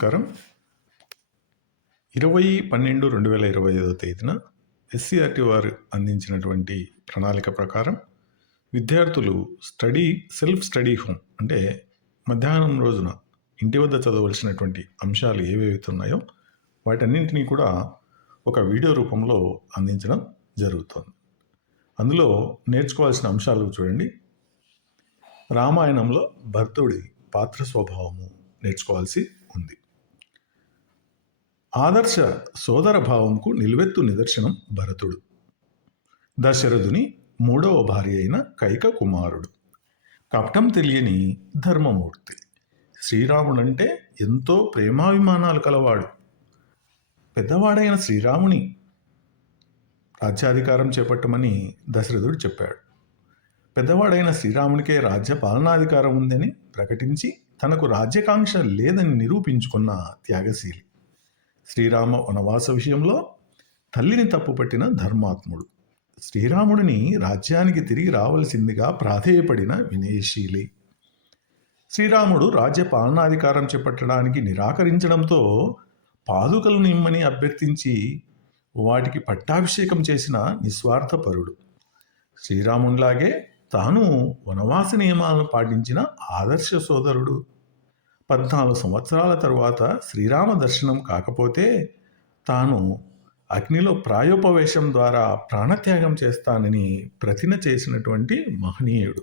నమస్కారం. 20/12/2025 తేదీన ఎస్సీఆర్టీ వారు అందించినటువంటి ప్రణాళిక ప్రకారం విద్యార్థులు సెల్ఫ్ స్టడీ హోమ్ అంటే మధ్యాహ్నం రోజున ఇంటి వద్ద చదవలసినటువంటి అంశాలు ఏవేవైతే ఉన్నాయో వాటన్నింటినీ కూడా ఒక వీడియో రూపంలో అందించడం జరుగుతుంది. అందులో నేర్చుకోవాల్సిన అంశాలు చూడండి. రామాయణంలో భరతుడి పాత్ర స్వభావము నేర్చుకోవాల్సి ఉంది. ఆదర్శ సోదర భావంకు నిలువెత్తు నిదర్శనం భరతుడు. దశరథుని 3వ భార్య అయిన కైక కుమారుడు. కపటం తెలియని ధర్మమూర్తి. శ్రీరాముడంటే ఎంతో ప్రేమాభిమానాలు కలవాడు. పెద్దవాడైన శ్రీరాముని రాజ్యాధికారం చేపట్టమని దశరథుడు చెప్పాడు. పెద్దవాడైన శ్రీరామునికే రాజ్య పాలనాధికారం ఉందని ప్రకటించి తనకు రాజ్యకాంక్ష లేదని నిరూపించుకున్న త్యాగశీలి. శ్రీరామ వనవాస విషయంలో తల్లిని తప్పుపట్టిన ధర్మాత్ముడు. శ్రీరాముడిని రాజ్యానికి తిరిగి రావలసిందిగా ప్రాధేయపడిన వినయశీలి. శ్రీరాముడు రాజ్య పాలనాధికారం చేపట్టడానికి నిరాకరించడంతో పాదుకలను ఇమ్మని అభ్యర్థించి వాటికి పట్టాభిషేకం చేసిన నిస్వార్థపరుడు. శ్రీరామునిలాగే తాను వనవాస నియమాలను పాటించిన ఆదర్శ సోదరుడు. 14 సంవత్సరాల తరువాత శ్రీరామ దర్శనం కాకపోతే తాను అగ్నిలో ప్రాయోపవేశం ద్వారా ప్రాణత్యాగం చేస్తానని ప్రతిజ్ఞ చేసినటువంటి మహనీయుడు.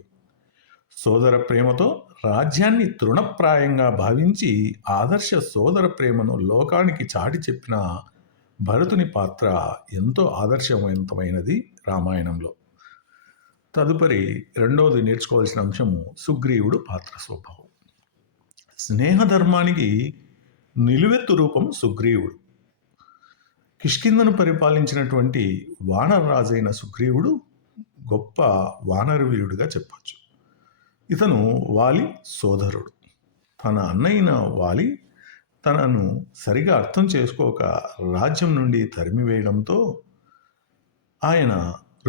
సోదర ప్రేమతో రాజ్యాన్ని తృణప్రాయంగా భావించి ఆదర్శ సోదర ప్రేమను లోకానికి చాటి చెప్పిన భరతుని పాత్ర ఎంతో ఆదర్శవంతమైనది రామాయణంలో. తదుపరి రెండవది నేర్చుకోవాల్సిన అంశము సుగ్రీవుడు పాత్ర స్వభావం. స్నేహధర్మానికి నిలువెత్తు రూపం సుగ్రీవుడు. కిష్కింధను పరిపాలించినటువంటి వానరరాజైన సుగ్రీవుడు గొప్ప వానరవీరుడిగా చెప్పచ్చు. ఇతను వాలి సోదరుడు. తన అన్నయ్యన వాలి తనను సరిగా అర్థం చేసుకోక రాజ్యం నుండి తరిమివేయడంతో ఆయన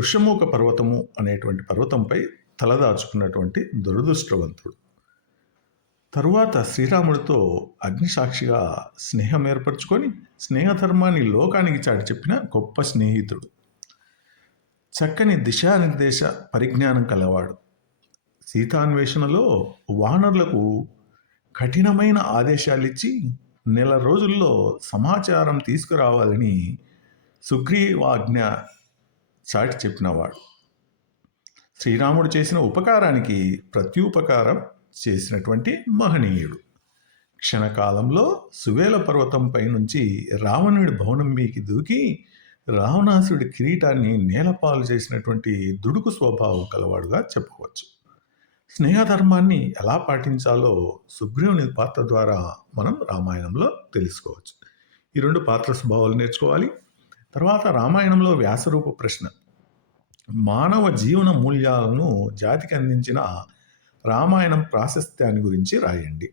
ఋషముఖ పర్వతము అనేటువంటి పర్వతంపై తలదాచుకున్నటువంటి దురదృష్టవంతుడు. తరువాత శ్రీరాముడితో అగ్నిసాక్షిగా స్నేహం ఏర్పరచుకొని స్నేహధర్మాన్ని లోకానికి చాటి చెప్పిన గొప్ప స్నేహితుడు. చక్కని దిశానిర్దేశ పరిజ్ఞానం కలవాడు. సీతాన్వేషణలో వానరులకు కఠినమైన ఆదేశాలిచ్చి నెల రోజుల్లో సమాచారం తీసుకురావాలని సుగ్రీవాజ్ఞ చాటి చెప్పినవాడు. శ్రీరాముడు చేసిన ఉపకారానికి ప్రత్యుపకారం చేసినటువంటి మహనీయుడు. క్షణకాలంలో సువేల పర్వతంపై నుంచి రావణుడి భవనం మీకి దూకి రావణాసుడి కిరీటాన్ని నేలపాలు చేసినటువంటి దుడుకు స్వభావం కలవాడుగా చెప్పవచ్చు. స్నేహధర్మాన్ని ఎలా పాటించాలో సుగ్రీవుని పాత్ర ద్వారా మనం రామాయణంలో తెలుసుకోవచ్చు. ఈ 2 పాత్ర స్వభావాలు నేర్చుకోవాలి. తర్వాత రామాయణంలో వ్యాసరూప ప్రశ్న. మానవ జీవన మూల్యాలను జాతికి అందించిన రామాయణం ప్రాశస్త్యాన్ని గురించి రాయండి.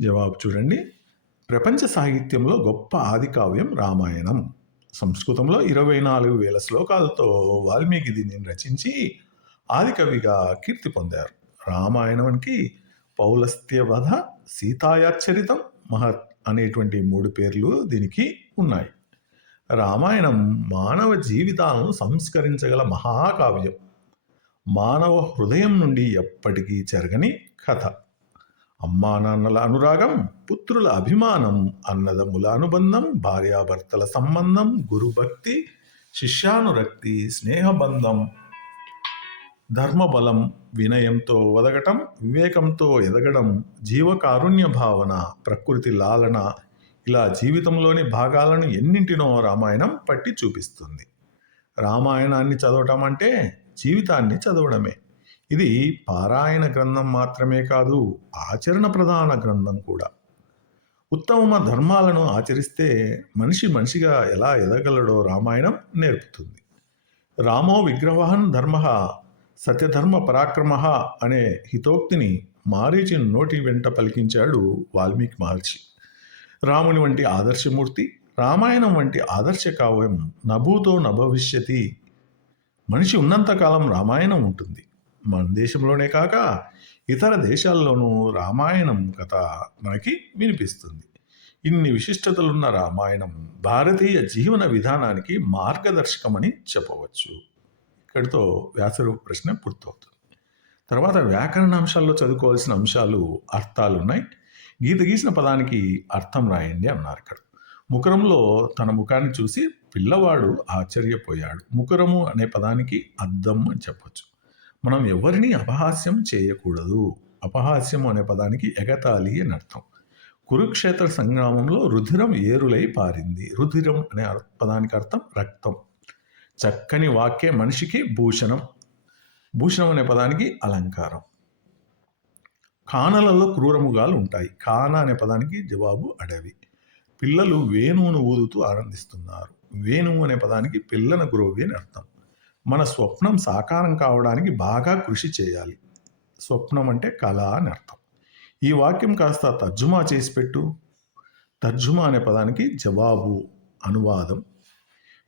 జవాబు చూడండి. ప్రపంచ సాహిత్యంలో గొప్ప ఆదికావ్యం రామాయణం. సంస్కృతంలో 24,000 శ్లోకాలతో వాల్మీకి దీనిని రచించి ఆదికవిగా కీర్తి పొందారు. రామాయణానికి పౌలస్త్యవధ, సీతాయాచరితం, మహత్ అనేటువంటి 3 పేర్లు దీనికి ఉన్నాయి. రామాయణం మానవ జీవితాలను సంస్కరించగల మహాకావ్యం. మానవ హృదయం నుండి ఎప్పటికీ చెరగని కథ. అమ్మా నాన్నల అనురాగం, పుత్రుల అభిమానం, అన్నదమ్ముల అనుబంధం, భార్యాభర్తల సంబంధం, గురుభక్తి, శిష్యానురక్తి, స్నేహబంధం, ధర్మబలం, వినయంతో ఒదగటం, వివేకంతో ఎదగడం, జీవకారుణ్య భావన, ప్రకృతి లాలన, ఇలా జీవితంలోని భాగాలను ఎన్నింటినో రామాయణం పట్టి చూపిస్తుంది. రామాయణాన్ని చదవటం అంటే జీవితాన్ని చదవడమే. ఇది పారాయణ గ్రంథం మాత్రమే కాదు, ఆచరణ ప్రధాన గ్రంథం కూడా. ఉత్తమ ధర్మాలను ఆచరిస్తే మనిషిగా ఎలా ఎదగలడో రామాయణం నేర్పుతుంది. రామో విగ్రహవాన్ ధర్మ సత్యధర్మ పరాక్రమ అనే హితోక్తిని మారీచి నోటి వెంట పలికించాడు వాల్మీకి మహర్షి. రాముని వంటి ఆదర్శమూర్తి, రామాయణం వంటి ఆదర్శ కావ్యం నభూతో నభవిష్యతి. మనిషి ఉన్నంతకాలం రామాయణం ఉంటుంది. మన దేశంలోనే కాక ఇతర దేశాల్లోనూ రామాయణం కథ మనకి వినిపిస్తుంది. ఇన్ని విశిష్టతలున్న రామాయణం భారతీయ జీవన విధానానికి మార్గదర్శకమని చెప్పవచ్చు. ఇక్కడితో వ్యాసరూప ప్రశ్న పూర్తవుతుంది. తర్వాత వ్యాకరణ అంశాల్లో చదువుకోవాల్సిన అంశాలు అర్థాలు ఉన్నాయి. గీత గీసిన పదానికి అర్థం రాయండి అన్నారు ఇక్కడ. ముఖరంలో తన ముఖాన్ని చూసి పిల్లవాడు ఆశ్చర్యపోయాడు. ముఖరము అనే పదానికి అద్దం అని చెప్పొచ్చు. మనం ఎవరిని అపహాస్యం చేయకూడదు. అపహాస్యం అనే పదానికి ఎగతాళి అని అర్థం. కురుక్షేత్ర సంగ్రామంలో రుధిరం ఏరులై పారింది. రుధిరం అనే పదానికి అర్థం రక్తం. చక్కని వాక్య మనిషికి భూషణం. భూషణం అనే పదానికి అలంకారం. కానలలో క్రూరముగాలు ఉంటాయి. కాన అనే పదానికి జవాబు అడవి. పిల్లలు వేణువును ఊదుతూ ఆనందిస్తున్నారు. వేణువు అనే పదానికి పిల్లన గురోవి అని అర్థం. మన స్వప్నం సాకారం కావడానికి బాగా కృషి చేయాలి. స్వప్నం అంటే కళ అని అర్థం. ఈ వాక్యం కాస్త తర్జుమా చేసి పెట్టు. తర్జుమా అనే పదానికి జవాబు, అనువాదం.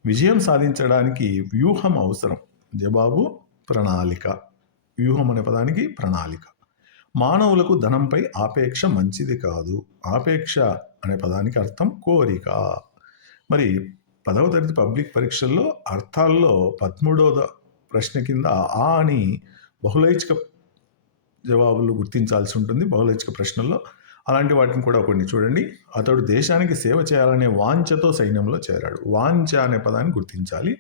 విజయం సాధించడానికి వ్యూహం అవసరం. జవాబు ప్రణాళిక. వ్యూహం అనే పదానికి ప్రణాళిక. మానవులకు ధనంపై ఆపేక్ష మంచిది కాదు. ఆపేక్ష అనే పదానికి అర్థం కోరిక. మరి 10వ తరగతి పబ్లిక్ పరీక్షల్లో అర్థాల్లో 13వ ప్రశ్న కింద ఆ అని బహుళైచ్ఛిక జవాబులు గుర్తించాల్సి ఉంటుంది. బహుళైచ్ఛిక ప్రశ్నల్లో అలాంటి వాటిని కూడా కొన్ని చూడండి. అతడు దేశానికి సేవ చేయాలనే వాంఛతో సైన్యంలో చేరాడు. వాంఛ అనే పదాన్ని గుర్తించాలి.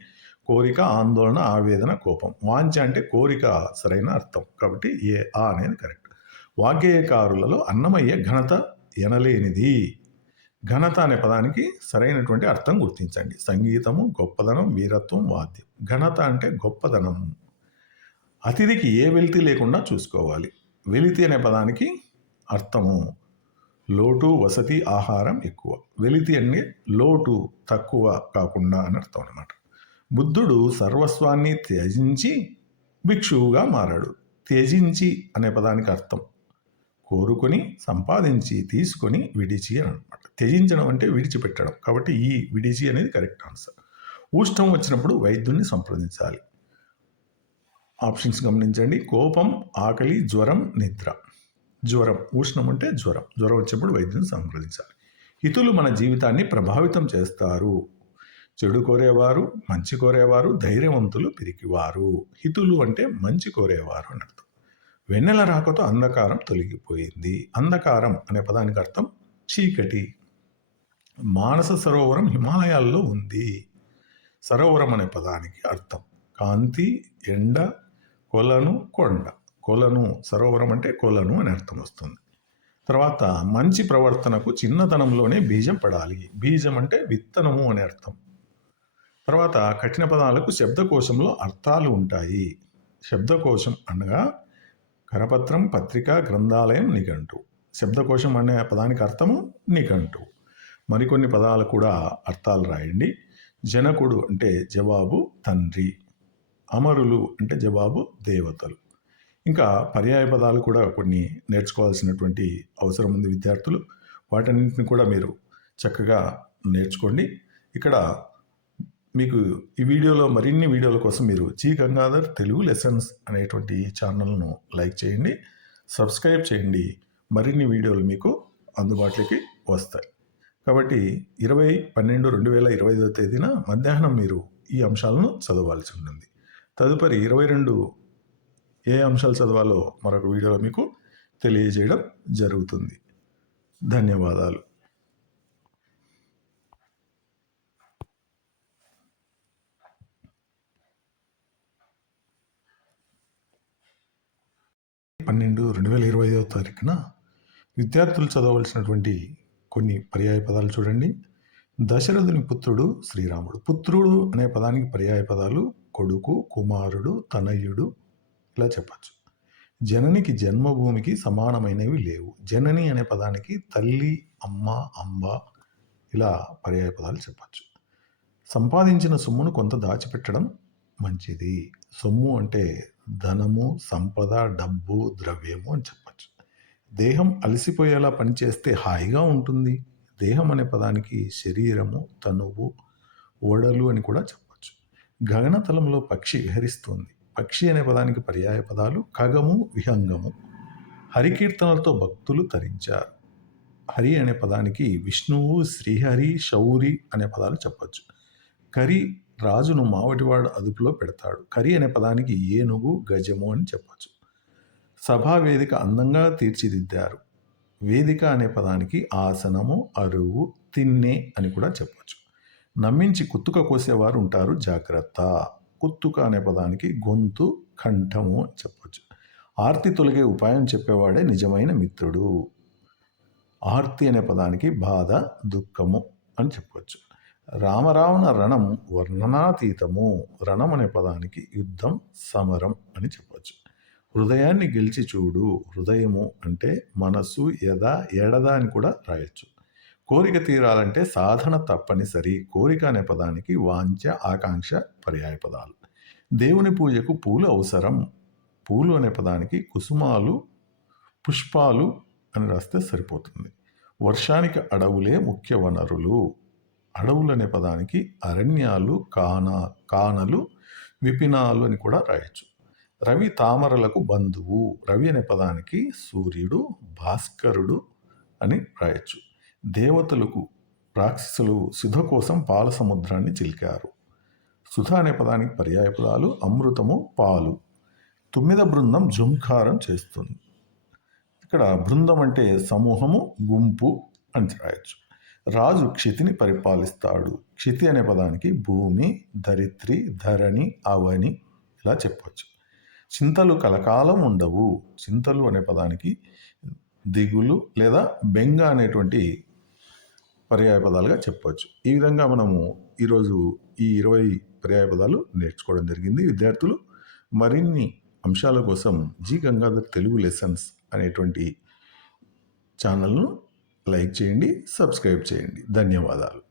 కోరిక, ఆందోళన, ఆవేదన, కోపం. వాంఛ అంటే కోరిక సరైన అర్థం. కాబట్టి ఆ అనేది కరెక్ట్. వాగ్గేయకారులలో అన్నమయ్య ఘనత ఎనలేనిది. ఘనత అనే పదానికి సరైనటువంటి అర్థం గుర్తించండి. సంగీతము, గొప్పదనం, వీరత్వం, వాద్యం. ఘనత అంటే గొప్పదనం. అతిథికి ఏ వెలితి లేకుండా చూసుకోవాలి. వెలితి అనే పదానికి అర్థము లోటు, వసతి, ఆహారం ఎక్కువ. వెలితి అంటే లోటు, తక్కువ కాకుండా అని అర్థం అన్నమాట. బుద్ధుడు సర్వస్వాన్ని త్యజించి భిక్షువుగా మారాడు. త్యజించి అనే పదానికి అర్థం కోరుకొని, సంపాదించి, తీసుకొని, విడిచి అని అనమాట. త్యజించడం అంటే విడిచిపెట్టడం. కాబట్టి ఈ విడిచి అనేది కరెక్ట్ ఆన్సర్. ఉష్ణం వచ్చినప్పుడు వైద్యుని సంప్రదించాలి. ఆప్షన్స్ గమనించండి. కోపం, ఆకలి, జ్వరం, నిద్ర. జ్వరం, ఉష్ణం అంటే జ్వరం. జ్వరం వచ్చినప్పుడు వైద్యుని సంప్రదించాలి. హితులు మన జీవితాన్ని ప్రభావితం చేస్తారు. చెడు కోరేవారు, మంచి కోరేవారు, ధైర్యవంతులు, పిరికివారు. హితులు అంటే మంచి కోరేవారు అని అర్థం. వెన్నెల రాకతో అంధకారం తొలగిపోయింది. అంధకారం అనే పదానికి అర్థం చీకటి. మానస సరోవరం హిమాలయాల్లో ఉంది. సరోవరం అనే పదానికి అర్థం కాంతి, ఎండ, కొలను, కొండ. కొలను, సరోవరం అంటే కొలను అని అర్థం వస్తుంది. తర్వాత మంచి ప్రవర్తనకు చిన్నతనంలోనే బీజం పడాలి. బీజం అంటే విత్తనము అని అర్థం. తర్వాత కఠిన పదాలకు శబ్దకోశంలో అర్థాలు ఉంటాయి. శబ్దకోశం అనగా కరపత్రం, పత్రిక, గ్రంథాలయం, నిఘంటు. శబ్దకోశం అనే పదానికి అర్థము నిఘంటు. మరికొన్ని పదాలు కూడా అర్థాలు రాయండి. జనకుడు అంటే జవాబు తండ్రి. అమరులు అంటే జవాబు దేవతలు. ఇంకా పర్యాయ పదాలు కూడా కొన్ని నేర్చుకోవాల్సినటువంటి అవసరం ఉంది విద్యార్థులు. వాటన్నింటిని కూడా మీరు చక్కగా నేర్చుకోండి. ఇక్కడ మీకు ఈ వీడియోలో మరిన్ని వీడియోల కోసం మీరు జి గంగాధర్ తెలుగు లెసన్స్ అనేటువంటి ఛానల్ను లైక్ చేయండి, సబ్స్క్రైబ్ చేయండి. మరిన్ని వీడియోలు మీకు అందుబాటులోకి వస్తాయి. కాబట్టి 20/12/2025 తేదీన మధ్యాహ్నం మీరు ఈ అంశాలను చదవాల్సి ఉంటుంది. తదుపరి 22 ఏ అంశాలు చదవాలో మరొక వీడియోలో మీకు తెలియజేయడం జరుగుతుంది. ధన్యవాదాలు. 12/2025 విద్యార్థులు చదవవలసినటువంటి కొన్ని పర్యాయ పదాలు చూడండి. దశరథుని పుత్రుడు శ్రీరాముడు. పుత్రుడు అనే పదానికి పర్యాయ పదాలు కొడుకు, కుమారుడు, తనయుడు ఇలా చెప్పచ్చు. జననికి జన్మభూమికి సమానమైనవి లేవు. జనని అనే పదానికి తల్లి, అమ్మ, అంబ ఇలా పర్యాయ పదాలు చెప్పచ్చు. సంపాదించిన సొమ్మును కొంత దాచిపెట్టడం మంచిది. సొమ్ము అంటే ధనము, సంపద, డబ్బు, ద్రవ్యము అని చెప్పచ్చు. దేహం అలసిపోయేలా పనిచేస్తే హాయిగా ఉంటుంది. దేహం అనే పదానికి శరీరము, తనువు, ఓడలు అని కూడా చెప్పచ్చు. గగనతలంలో పక్షి విహరిస్తుంది. పక్షి అనే పదానికి పర్యాయ పదాలు ఖగము, విహంగము. హరికీర్తనలతో భక్తులు తరించారు. హరి అనే పదానికి విష్ణువు, శ్రీహరి, శౌరి అనే పదాలు చెప్పొచ్చు. కరి రాజును మావటివాడు అదుపులో పెడతాడు. కరి అనే పదానికి ఏనుగు, గజము అని చెప్పొచ్చు. సభా వేదిక అందంగా తీర్చిదిద్దారు. వేదిక అనే పదానికి ఆసనము, అరువు, తిన్నె అని కూడా చెప్పొచ్చు. నమ్మించి కుత్తుక కోసేవారు ఉంటారు, జాగ్రత్త. కుత్తుక అనే పదానికి గొంతు, కంఠము అని చెప్పొచ్చు. ఆర్తి తొలగే ఉపాయం చెప్పేవాడే నిజమైన మిత్రుడు. ఆర్తి అనే పదానికి బాధ, దుఃఖము అని చెప్పొచ్చు. రామరావణ రణం వర్ణనాతీతము. రణం అనే పదానికి యుద్ధం, సమరం అని చెప్పొచ్చు. హృదయాన్ని గెలిచి చూడు. హృదయము అంటే మనస్సు, ఎడద అని కూడా రాయొచ్చు. కోరిక తీరాలంటే సాధన తప్పనిసరి. కోరిక అనే పదానికి వాంఛ, ఆకాంక్ష పర్యాయ పదాలు. దేవుని పూజకు పూలు అవసరం. పూలు అనే పదానికి కుసుమాలు, పుష్పాలు అని రాస్తే సరిపోతుంది. వర్షానికి అడవులే ముఖ్య వనరులు. అడవులు అనే పదానికి అరణ్యాలు, కానలు, విపినాలు అని కూడా రాయొచ్చు. రవి తామరలకు బంధువు. రవి అనే పదానికి సూర్యుడు, భాస్కరుడు అని రాయొచ్చు. దేవతలకు రాక్షసులు సుధ కోసం పాల సముద్రాన్ని చిలికారు. సుధ అనే పదానికి పర్యాయ పదాలు అమృతము, పాలు. తుమ్మిద బృందం జుంకారం చేస్తుంది. ఇక్కడ బృందం అంటే సమూహము, గుంపు అని రాయొచ్చు. రాజు క్షితిని పరిపాలిస్తాడు. క్షితి అనే పదానికి భూమి, ధరిత్రి, ధరణి, అవని ఇలా చెప్పవచ్చు. చింతలు కలకాలం ఉండవు. చింతలు అనే పదానికి దిగులు లేదా బెంగ అనేటువంటి పర్యాయ పదాలుగా చెప్పవచ్చు. ఈ విధంగా మనము ఈరోజు ఈ 20 పర్యాయ పదాలు నేర్చుకోవడం జరిగింది. విద్యార్థులు మరిన్ని అంశాల కోసం జి గంగాధర్ తెలుగు లెసన్స్ అనేటువంటి ఛానల్ను లైక్ చేయండి, సబ్స్క్రైబ్ చేయండి. ధన్యవాదాలు.